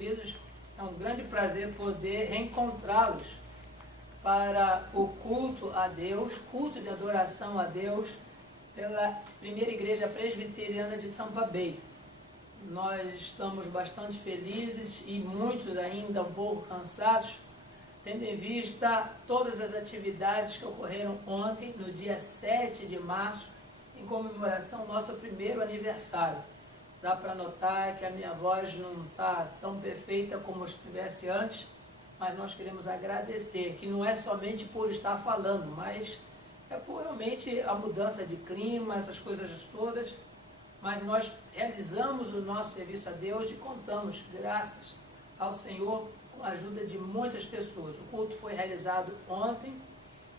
Queridos, é um grande prazer poder reencontrá-los para o culto a Deus, culto de adoração a Deus, pela Primeira Igreja Presbiteriana de Tampa Bay. Nós estamos bastante felizes e muitos ainda um pouco cansados, tendo em vista todas as atividades que ocorreram ontem, no dia 7 de março, em comemoração ao nosso primeiro aniversário. Dá para notar que a minha voz não está tão perfeita como estivesse antes, mas nós queremos agradecer, que não é somente por estar falando, mas é por realmente a mudança de clima, essas coisas todas, mas nós realizamos o nosso serviço a Deus e contamos, graças ao Senhor, com a ajuda de muitas pessoas. O culto foi realizado ontem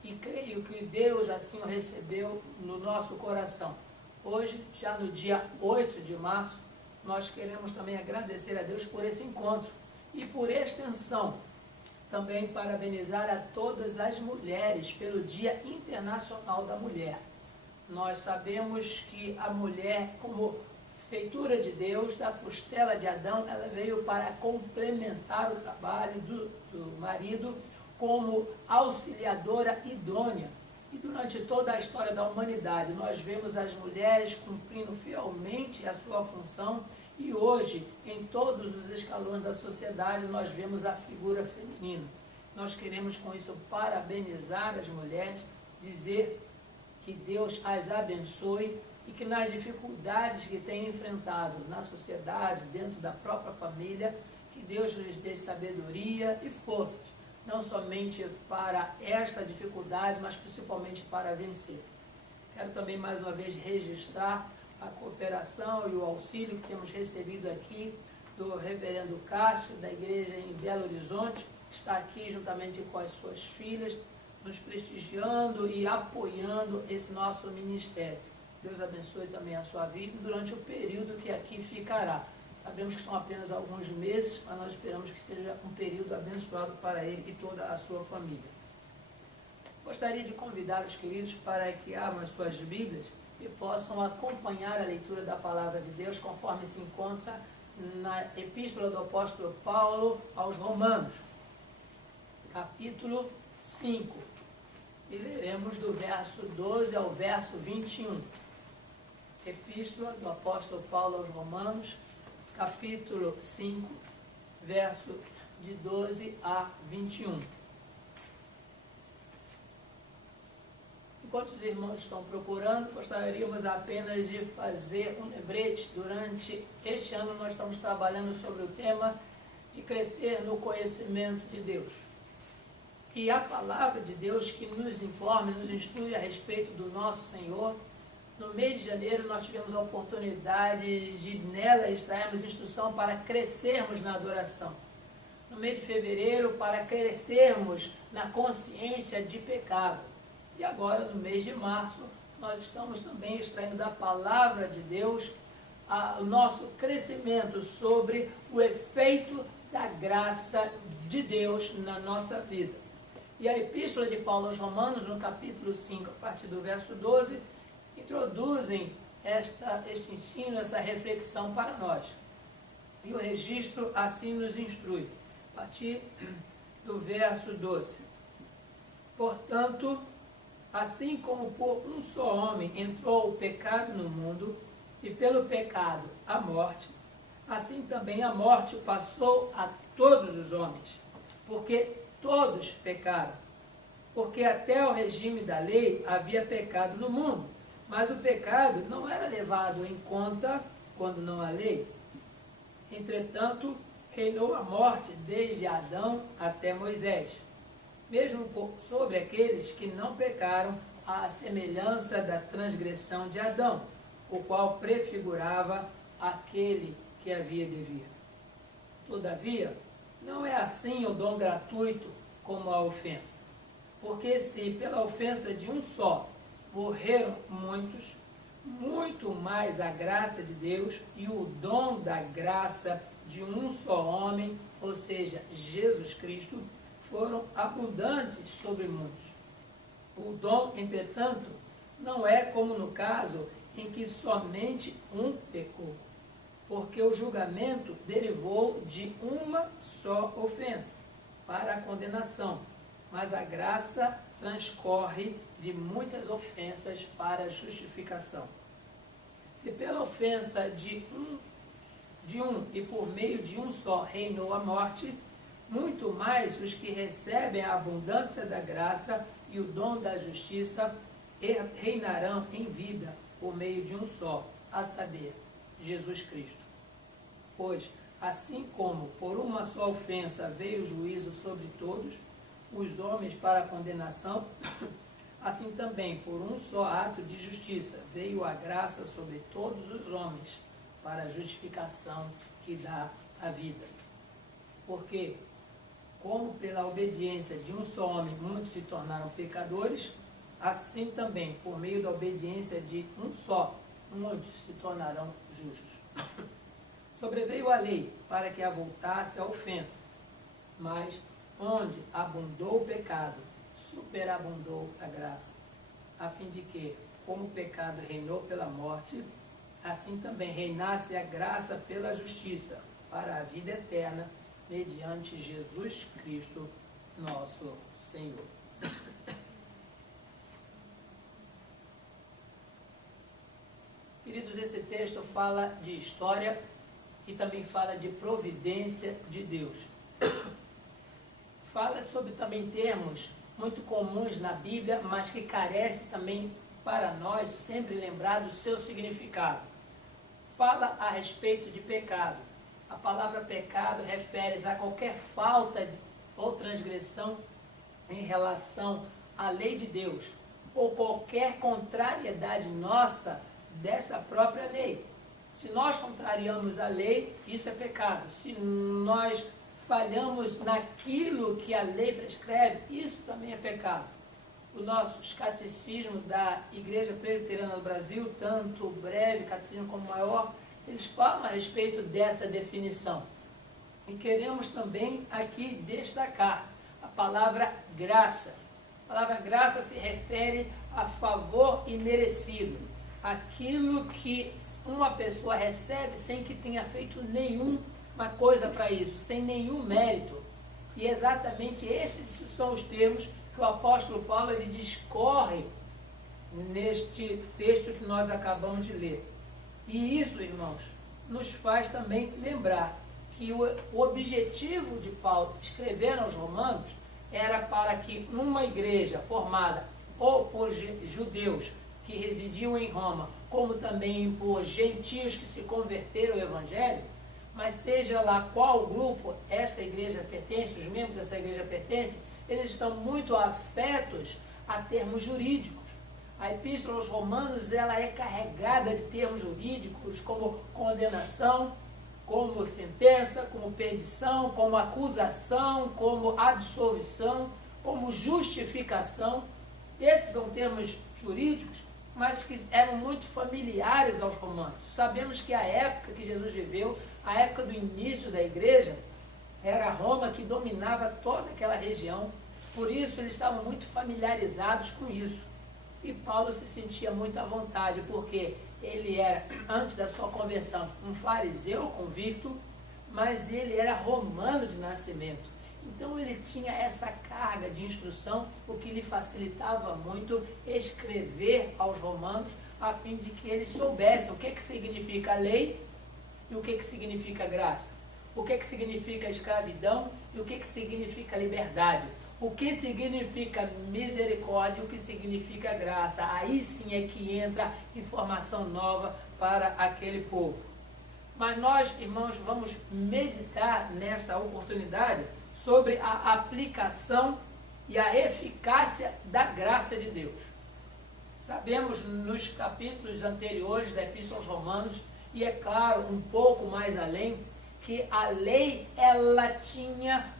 e creio que Deus assim o recebeu no nosso coração. Hoje, já no dia 8 de março, nós queremos também agradecer a Deus por esse encontro e por extensão, também parabenizar a todas as mulheres pelo Dia Internacional da Mulher. Nós sabemos que a mulher, como feitura de Deus, da costela de Adão, ela veio para complementar o trabalho do marido como auxiliadora idônea. E durante toda a história da humanidade, nós vemos as mulheres cumprindo fielmente a sua função e hoje, em todos os escalões da sociedade, nós vemos a figura feminina. Nós queremos com isso parabenizar as mulheres, dizer que Deus as abençoe e que nas dificuldades que têm enfrentado na sociedade, dentro da própria família, que Deus lhes dê sabedoria e forças, não somente para esta dificuldade, mas principalmente para vencer. Quero também mais uma vez registrar a cooperação e o auxílio que temos recebido aqui do reverendo Cássio, da igreja em Belo Horizonte, que está aqui juntamente com as suas filhas, nos prestigiando e apoiando esse nosso ministério. Deus abençoe também a sua vida durante o período que aqui ficará. Sabemos que são apenas alguns meses, mas nós esperamos que seja um período abençoado para ele e toda a sua família. Gostaria de convidar os queridos para que abram as suas Bíblias e possam acompanhar a leitura da Palavra de Deus conforme se encontra na Epístola do Apóstolo Paulo aos Romanos, capítulo 5. E leremos do verso 12 ao verso 21. Epístola do Apóstolo Paulo aos Romanos, capítulo 5, verso de 12 a 21. Enquanto os irmãos estão procurando, gostaríamos apenas de fazer um lembrete. Durante este ano nós estamos trabalhando sobre o tema de crescer no conhecimento de Deus. E a palavra de Deus que nos informa, nos instrui a respeito do nosso Senhor. No mês de janeiro nós tivemos a oportunidade de nela extrairmos instrução para crescermos na adoração. No mês de fevereiro, para crescermos na consciência de pecado. E agora, no mês de março, nós estamos também extraindo da palavra de Deus o nosso crescimento sobre o efeito da graça de Deus na nossa vida. E a Epístola de Paulo aos Romanos, no capítulo 5, a partir do verso 12, introduzem este ensino, essa reflexão para nós. E o registro assim nos instrui, a partir do verso 12. Portanto, assim como por um só homem entrou o pecado no mundo, e pelo pecado a morte, assim também a morte passou a todos os homens, porque todos pecaram. Porque até o regime da lei havia pecado no mundo, mas o pecado não era levado em conta quando não há lei. Entretanto, reinou a morte desde Adão até Moisés, mesmo sobre aqueles que não pecaram, à semelhança da transgressão de Adão, o qual prefigurava aquele que havia de vir. Todavia, não é assim o dom gratuito como a ofensa. Porque se pela ofensa de um só morreram muitos, muito mais a graça de Deus e o dom da graça de um só homem, ou seja, Jesus Cristo, foram abundantes sobre muitos. O dom, entretanto, não é como no caso em que somente um pecou. porque o julgamento derivou de uma só ofensa para a condenação, mas a graça transcorre de muitas ofensas para a justificação. Se pela ofensa de um e por meio de um só reinou a morte, muito mais os que recebem a abundância da graça e o dom da justiça reinarão em vida por meio de um só, a saber, Jesus Cristo. Pois, assim como por uma só ofensa veio o juízo sobre todos, os homens para a condenação, assim também por um só ato de justiça veio a graça sobre todos os homens para a justificação que dá a vida. Porque, como pela obediência de um só homem muitos se tornaram pecadores, assim também, por meio da obediência de um só, muitos se tornarão justos. Sobreveio a lei para que avultasse a ofensa, mas onde abundou o pecado, superabundou a graça, a fim de que, como o pecado reinou pela morte, assim também reinasse a graça pela justiça, para a vida eterna, mediante Jesus Cristo, nosso Senhor. Queridos, esse texto fala de história e também fala de providência de Deus. Fala sobre também termos muito comuns na Bíblia, mas que carece também para nós sempre lembrar do seu significado. Fala a respeito de pecado. A palavra pecado refere-se a qualquer falta ou transgressão em relação à lei de Deus, ou qualquer contrariedade nossa dessa própria lei. Se nós contrariamos a lei, isso é pecado. Se nós falhamos naquilo que a lei prescreve, isso também é pecado. O nosso catecismo da Igreja Presbiteriana do Brasil, tanto o breve catecismo como o maior, eles falam a respeito dessa definição. E queremos também aqui destacar a palavra graça. A palavra graça se refere a favor imerecido. Aquilo que uma pessoa recebe sem que tenha feito nenhuma coisa para isso, sem nenhum mérito. E exatamente esses são os termos que o apóstolo Paulo ele discorre neste texto que nós acabamos de ler. E isso, irmãos, nos faz também lembrar que o objetivo de Paulo escrever aos Romanos era para que uma igreja formada ou por judeus que residiam em Roma, como também por gentios que se converteram ao Evangelho, mas seja lá qual grupo essa igreja pertence, os membros dessa igreja pertencem, eles estão muito afetos a termos jurídicos. A Epístola aos Romanos ela é carregada de termos jurídicos como condenação, como sentença, como perdição, como acusação, como absolvição, como justificação. Esses são termos jurídicos, mas que eram muito familiares aos romanos. Sabemos que a época que Jesus viveu, a época do início da igreja, era Roma que dominava toda aquela região, por isso eles estavam muito familiarizados com isso. E Paulo se sentia muito à vontade, porque ele era, antes da sua conversão, um fariseu convicto, mas ele era romano de nascimento. Então ele tinha essa carga de instrução, o que lhe facilitava muito escrever aos romanos, a fim de que eles soubessem o que significa a lei e o que significa graça. O que significa escravidão e o que significa liberdade. O que significa misericórdia e o que significa graça. Aí sim é que entra informação nova para aquele povo. Mas nós, irmãos, vamos meditar nesta oportunidade sobre a aplicação e a eficácia da graça de Deus. Sabemos nos capítulos anteriores da Epístola aos Romanos, e é claro, um pouco mais além, que a lei, ela tinha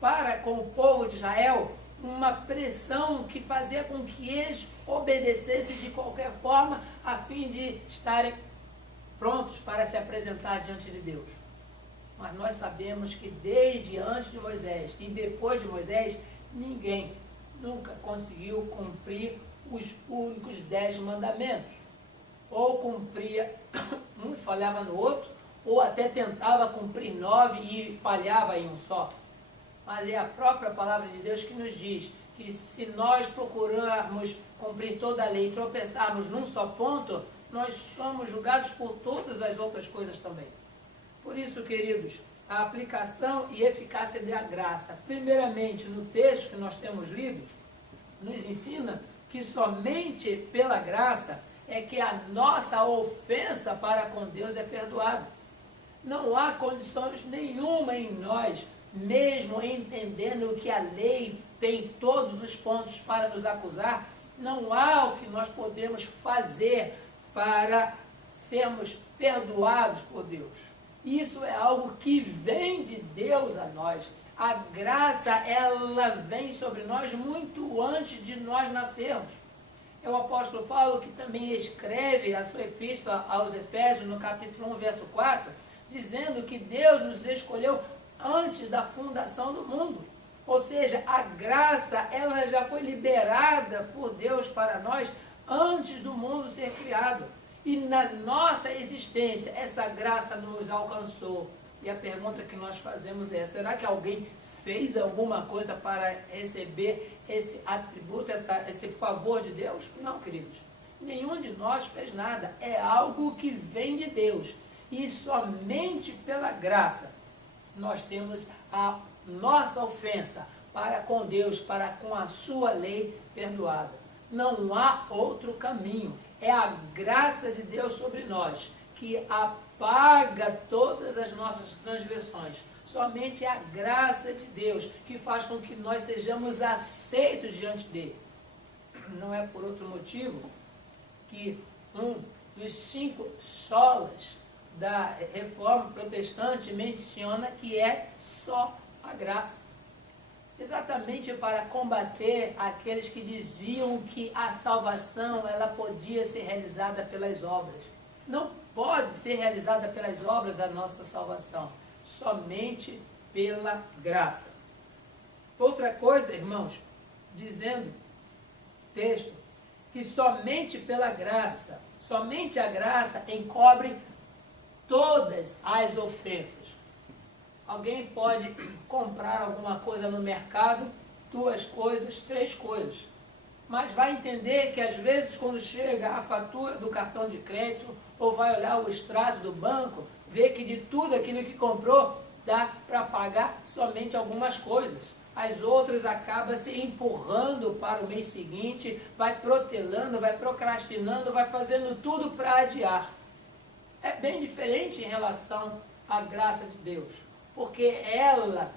para com o povo de Israel uma pressão que fazia com que eles obedecessem de qualquer forma, a fim de estarem prontos para se apresentar diante de Deus. Mas nós sabemos que desde antes de Moisés e depois de Moisés, ninguém nunca conseguiu cumprir os únicos 10 mandamentos. Ou cumpria, um falhava no outro, ou até tentava cumprir 9 e falhava em um só. Mas é a própria palavra de Deus que nos diz que se nós procurarmos cumprir toda a lei e tropeçarmos num só ponto, nós somos julgados por todas as outras coisas também. Por isso, queridos, a aplicação e eficácia da graça, primeiramente no texto que nós temos lido, nos ensina que somente pela graça é que a nossa ofensa para com Deus é perdoada. Não há condições nenhuma em nós, mesmo entendendo que a lei tem todos os pontos para nos acusar, não há o que nós podemos fazer para sermos perdoados por Deus. Isso é algo que vem de Deus a nós. A graça, ela vem sobre nós muito antes de nós nascermos. É o apóstolo Paulo que também escreve a sua epístola aos Efésios, no capítulo 1, verso 4, dizendo que Deus nos escolheu antes da fundação do mundo. Ou seja, a graça, ela já foi liberada por Deus para nós antes do mundo ser criado. E na nossa existência, essa graça nos alcançou. E a pergunta que nós fazemos é, será que alguém fez alguma coisa para receber esse atributo, esse favor de Deus? Não, queridos. Nenhum de nós fez nada. É algo que vem de Deus. E somente pela graça nós temos a nossa ofensa para com Deus, para com a sua lei perdoada. Não há outro caminho. É a graça de Deus sobre nós que apaga todas as nossas transgressões. Somente é a graça de Deus que faz com que nós sejamos aceitos diante dele. Não é por outro motivo que um dos 5 solas da Reforma Protestante menciona que é só a graça. Exatamente para combater aqueles que diziam que a salvação ela podia ser realizada pelas obras. Não pode ser realizada pelas obras a nossa salvação, somente pela graça. Outra coisa, irmãos, dizendo texto, que somente pela graça, somente a graça encobre todas as ofensas. Alguém pode comprar alguma coisa no mercado, 2 coisas, 3 coisas. Mas vai entender que às vezes quando chega a fatura do cartão de crédito, ou vai olhar o extrato do banco, vê que de tudo aquilo que comprou, dá para pagar somente algumas coisas. As outras acabam se empurrando para o mês seguinte, vai protelando, vai procrastinando, vai fazendo tudo para adiar. É bem diferente em relação à graça de Deus, porque ela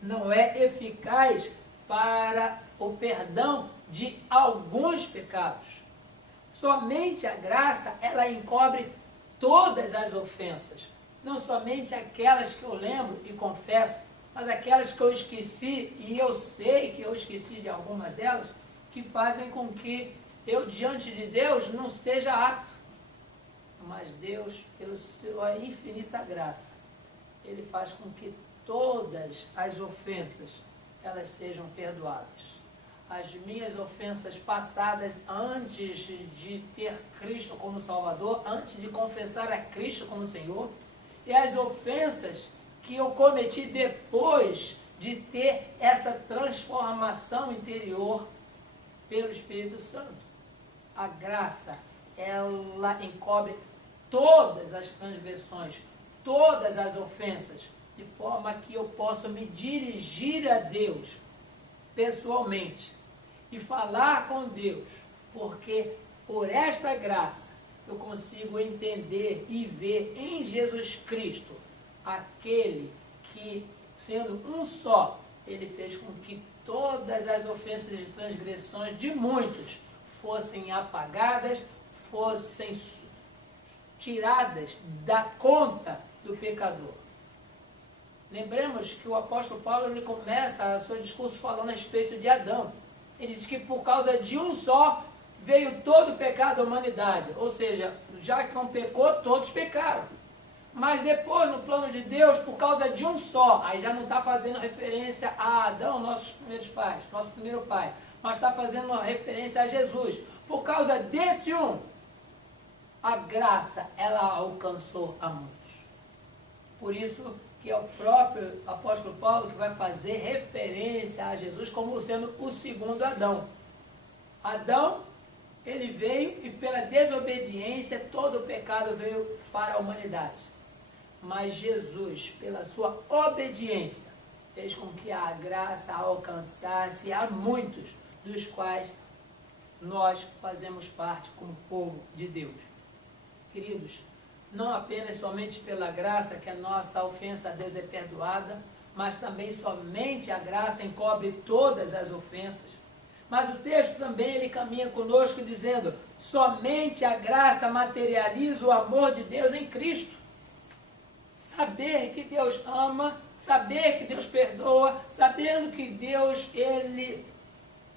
não é eficaz para o perdão de alguns pecados. Somente a graça, ela encobre todas as ofensas, não somente aquelas que eu lembro e confesso, mas aquelas que eu esqueci, e eu sei que eu esqueci de algumas delas, que fazem com que eu, diante de Deus, não esteja apto. Mas Deus, pela sua infinita graça, Ele faz com que todas as ofensas, elas sejam perdoadas. As minhas ofensas passadas antes de ter Cristo como Salvador, antes de confessar a Cristo como Senhor, e as ofensas que eu cometi depois de ter essa transformação interior pelo Espírito Santo. A graça, ela encobre todas as transgressões, todas as ofensas, de forma que eu possa me dirigir a Deus pessoalmente e falar com Deus, porque por esta graça eu consigo entender e ver em Jesus Cristo aquele que, sendo um só, ele fez com que todas as ofensas e transgressões de muitos fossem apagadas, fossem tiradas da conta do pecador. Lembremos que o apóstolo Paulo ele começa o seu discurso falando a respeito de Adão. Ele diz que por causa de um só veio todo o pecado da humanidade. Ou seja, já que um pecou, todos pecaram. Mas depois, no plano de Deus, por causa de um só, aí já não está fazendo referência a Adão, nossos primeiros pais, nosso primeiro pai, mas está fazendo referência a Jesus. Por causa desse um, a graça, ela alcançou a muitos. Por isso que é o próprio apóstolo Paulo que vai fazer referência a Jesus como sendo o segundo Adão. Adão, ele veio e pela desobediência todo o pecado veio para a humanidade. Mas Jesus, pela sua obediência, fez com que a graça alcançasse a muitos, dos quais nós fazemos parte como povo de Deus. Queridos, não apenas somente pela graça que a nossa ofensa a Deus é perdoada, mas também somente a graça encobre todas as ofensas. Mas o texto também ele caminha conosco dizendo, somente a graça materializa o amor de Deus em Cristo. Saber que Deus ama, saber que Deus perdoa, sabendo que Deus, ele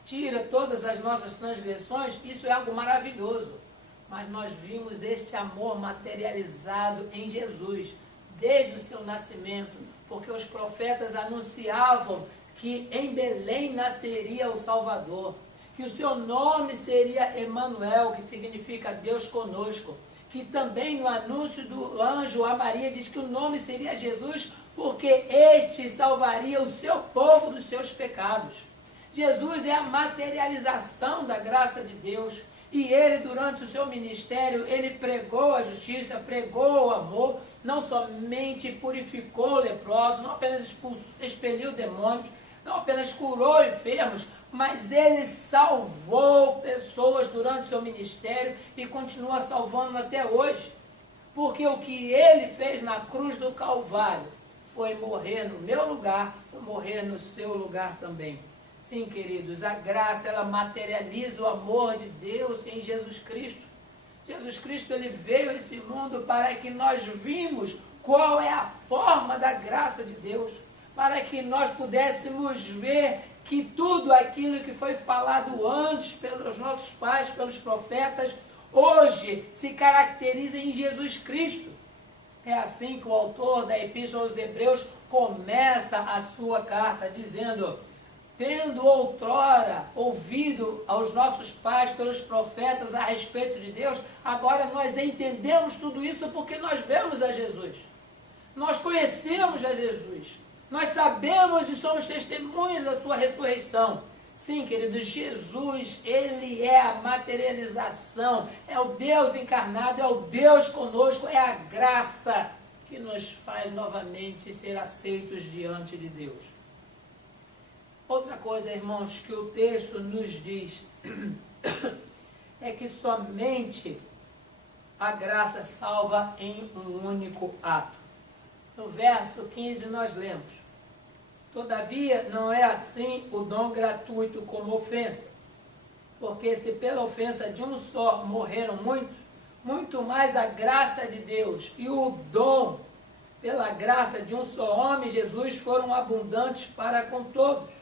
tira todas as nossas transgressões, isso é algo maravilhoso. Mas nós vimos este amor materializado em Jesus, desde o seu nascimento, porque os profetas anunciavam que em Belém nasceria o Salvador, que o seu nome seria Emanuel, que significa Deus conosco, que também no anúncio do anjo a Maria diz que o nome seria Jesus, porque este salvaria o seu povo dos seus pecados. Jesus é a materialização da graça de Deus, e ele durante o seu ministério, ele pregou a justiça, pregou o amor, não somente purificou leprosos, não apenas expeliu demônios, não apenas curou enfermos, mas ele salvou pessoas durante o seu ministério e continua salvando até hoje. Porque o que ele fez na cruz do Calvário foi morrer no meu lugar, foi morrer no seu lugar também. Sim, queridos, a graça, ela materializa o amor de Deus em Jesus Cristo. Jesus Cristo, ele veio a esse mundo para que nós vimos qual é a forma da graça de Deus, para que nós pudéssemos ver que tudo aquilo que foi falado antes pelos nossos pais, pelos profetas, hoje se caracteriza em Jesus Cristo. É assim que o autor da Epístola aos Hebreus começa a sua carta, dizendo, tendo outrora ouvido aos nossos pais pelos profetas a respeito de Deus, agora nós entendemos tudo isso porque nós vemos a Jesus. Nós conhecemos a Jesus. Nós sabemos e somos testemunhas da sua ressurreição. Sim, queridos, Jesus, ele é a materialização, é o Deus encarnado, é o Deus conosco, é a graça que nos faz novamente ser aceitos diante de Deus. Outra coisa, irmãos, que o texto nos diz é que somente a graça salva em um único ato. No verso 15 nós lemos, todavia não é assim o dom gratuito como ofensa, porque se pela ofensa de um só morreram muitos, muito mais a graça de Deus e o dom pela graça de um só homem, Jesus, foram abundantes para com todos.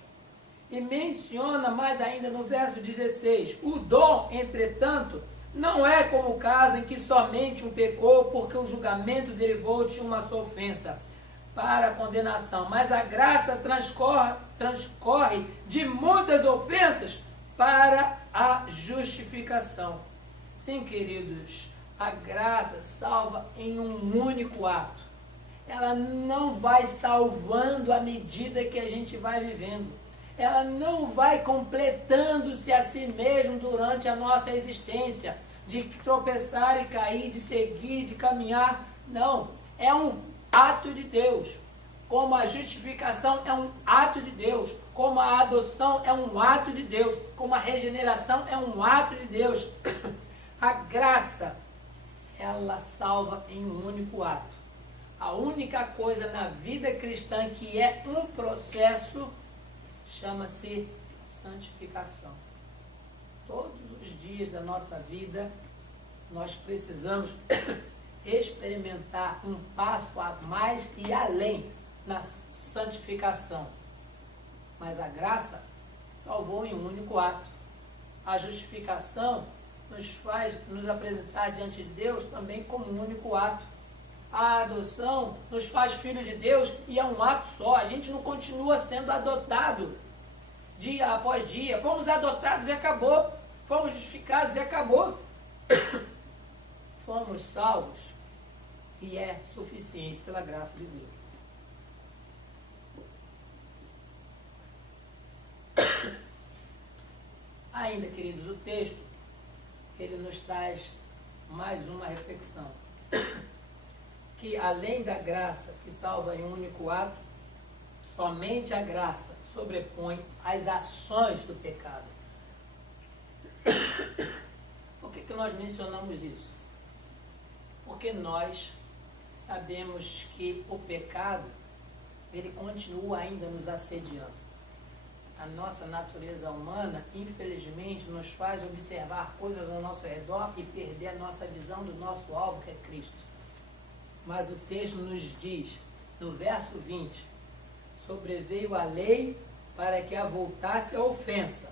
E menciona mais ainda no verso 16, o dom, entretanto, não é como o caso em que somente um pecou porque o julgamento derivou de uma só ofensa para a condenação, mas a graça transcorre de muitas ofensas para a justificação. Sim, queridos, a graça salva em um único ato. Ela não vai salvando à medida que a gente vai vivendo. Ela não vai completando-se a si mesmo durante a nossa existência, de tropeçar e cair, de seguir, de caminhar. Não, é um ato de Deus. Como a justificação é um ato de Deus, como a adoção é um ato de Deus, como a regeneração é um ato de Deus. A graça, ela salva em um único ato. A única coisa na vida cristã que é um processo chama-se santificação. Todos os dias da nossa vida, nós precisamos experimentar um passo a mais e além na santificação. Mas a graça salvou em um único ato. A justificação nos faz nos apresentar diante de Deus também como um único ato. A adoção nos faz filhos de Deus e é um ato só. A gente não continua sendo adotado dia após dia. Fomos adotados e acabou. Fomos justificados e acabou. Fomos salvos e é suficiente pela graça de Deus. Ainda, queridos, o texto, ele nos traz mais uma reflexão. Que além da graça que salva em um único ato, somente a graça sobrepõe as ações do pecado. Por que nós mencionamos isso? Porque nós sabemos que o pecado, ele continua ainda nos assediando. A nossa natureza humana, infelizmente, nos faz observar coisas ao nosso redor e perder a nossa visão do nosso alvo, que é Cristo. Mas o texto nos diz, no verso 20, sobreveio a lei para que avultasse a ofensa.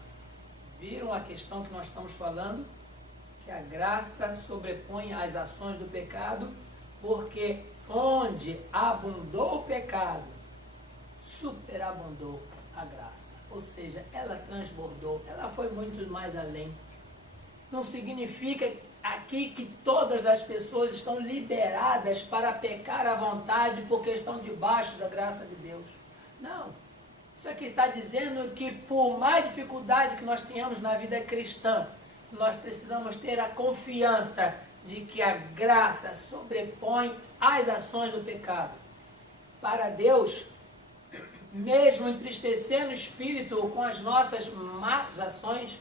Viram a questão que nós estamos falando? Que a graça sobrepõe as ações do pecado, porque onde abundou o pecado, superabundou a graça. Ou seja, ela transbordou, ela foi muito mais além. Não significa aqui que todas as pessoas estão liberadas para pecar à vontade porque estão debaixo da graça de Deus. Não. Isso aqui está dizendo que por mais dificuldade que nós tenhamos na vida cristã, nós precisamos ter a confiança de que a graça sobrepõe as ações do pecado. Para Deus, mesmo entristecendo o espírito com as nossas más ações,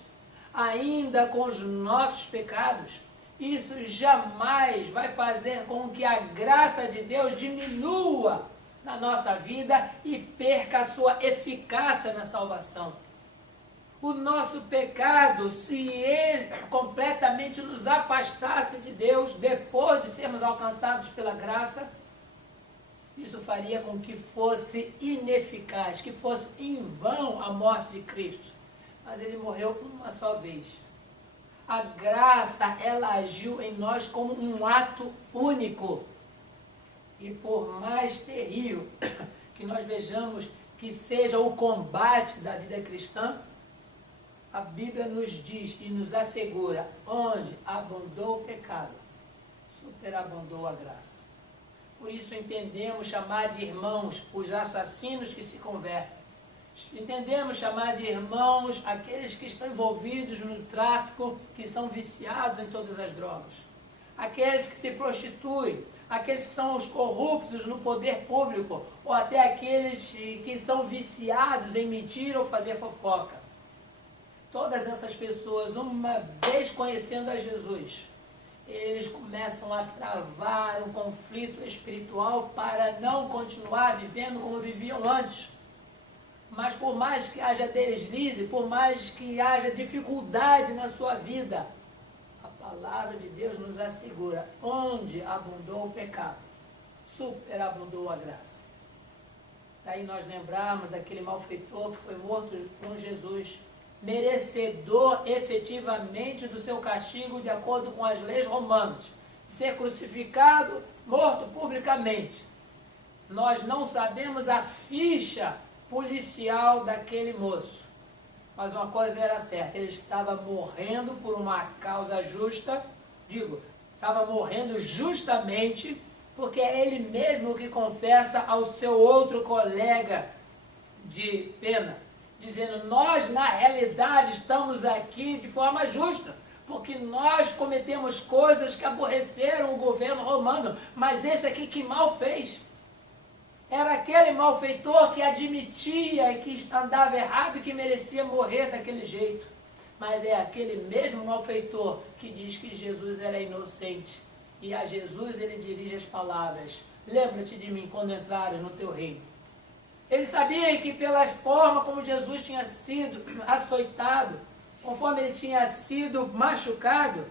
ainda com os nossos pecados, isso jamais vai fazer com que a graça de Deus diminua na nossa vida e perca a sua eficácia na salvação. O nosso pecado, se ele completamente nos afastasse de Deus, depois de sermos alcançados pela graça, isso faria com que fosse ineficaz, que fosse em vão a morte de Cristo. Mas ele morreu uma só vez. A graça, ela agiu em nós como um ato único. E por mais terrível que nós vejamos que seja o combate da vida cristã, a Bíblia nos diz e nos assegura, onde abundou o pecado, superabundou a graça. Por isso entendemos chamar de irmãos os assassinos que se convertem. Entendemos chamar de irmãos aqueles que estão envolvidos no tráfico, que são viciados em todas as drogas. Aqueles que se prostituem, aqueles que são os corruptos no poder público, ou até aqueles que são viciados em mentir ou fazer fofoca. Todas essas pessoas, uma vez conhecendo a Jesus, eles começam a travar um conflito espiritual para não continuar vivendo como viviam antes. Mas por mais que haja deslize, por mais que haja dificuldade na sua vida, a palavra de Deus nos assegura, onde abundou o pecado, superabundou a graça. Daí nós lembrarmos daquele malfeitor que foi morto com Jesus, merecedor efetivamente do seu castigo de acordo com as leis romanas, ser crucificado, morto publicamente. Nós não sabemos a ficha policial daquele moço, mas uma coisa era certa, ele estava morrendo por uma causa justa, estava morrendo justamente porque é ele mesmo que confessa ao seu outro colega de pena, dizendo, nós na realidade estamos aqui de forma justa, porque nós cometemos coisas que aborreceram o governo romano, mas esse aqui que mal fez. Era aquele malfeitor que admitia que andava errado e que merecia morrer daquele jeito. Mas é aquele mesmo malfeitor que diz que Jesus era inocente. E a Jesus ele dirige as palavras, lembra-te de mim quando entrares no teu reino. Ele sabia que pela forma como Jesus tinha sido açoitado, conforme ele tinha sido machucado,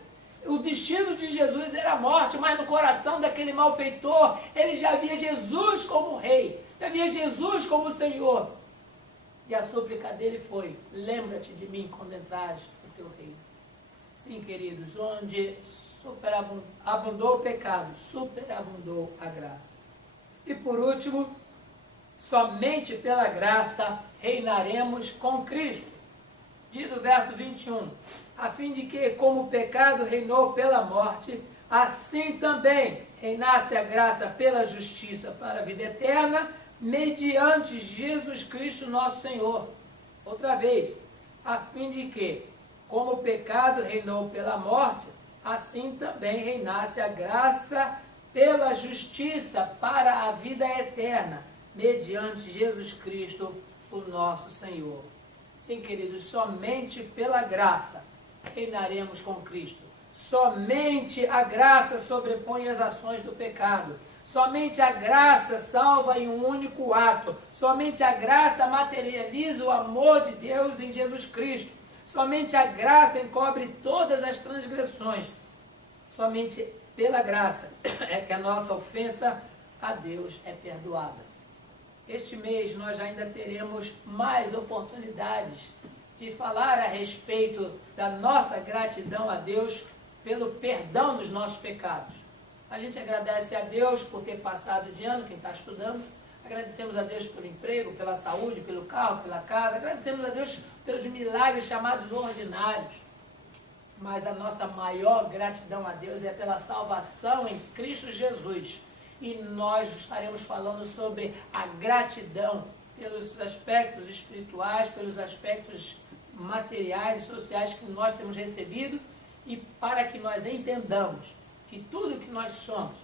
o destino de Jesus era a morte, mas no coração daquele malfeitor, ele já via Jesus como rei, já via Jesus como Senhor. E a súplica dele foi, lembra-te de mim quando entrares no teu reino. Sim, queridos, onde abundou o pecado, superabundou a graça. E por último, somente pela graça reinaremos com Cristo. Diz o verso 21, a fim de que, como o pecado reinou pela morte, assim também reinasse a graça pela justiça para a vida eterna, mediante Jesus Cristo nosso Senhor. Outra vez, a fim de que, como o pecado reinou pela morte, assim também reinasse a graça pela justiça para a vida eterna, mediante Jesus Cristo, o nosso Senhor. Sim, queridos, somente pela graça reinaremos com Cristo. Somente a graça sobrepõe as ações do pecado. Somente a graça salva em um único ato. Somente a graça materializa o amor de Deus em Jesus Cristo. Somente a graça encobre todas as transgressões. Somente pela graça é que a nossa ofensa a Deus é perdoada. Este mês nós ainda teremos mais oportunidades de falar a respeito da nossa gratidão a Deus pelo perdão dos nossos pecados. A gente agradece a Deus por ter passado de ano, quem está estudando. Agradecemos a Deus pelo emprego, pela saúde, pelo carro, pela casa. Agradecemos a Deus pelos milagres chamados ordinários. Mas a nossa maior gratidão a Deus é pela salvação em Cristo Jesus. E nós estaremos falando sobre a gratidão pelos aspectos espirituais, pelos aspectos materiais e sociais que nós temos recebido, e para que nós entendamos que tudo que nós somos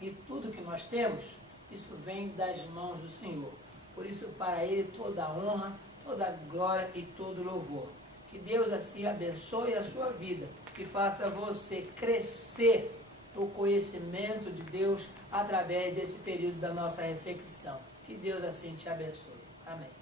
e tudo que nós temos, isso vem das mãos do Senhor. Por isso, para Ele toda a honra, toda a glória e todo o louvor. Que Deus assim abençoe a sua vida e faça você crescer no conhecimento de Deus através desse período da nossa reflexão. Que Deus assim te abençoe. Amém.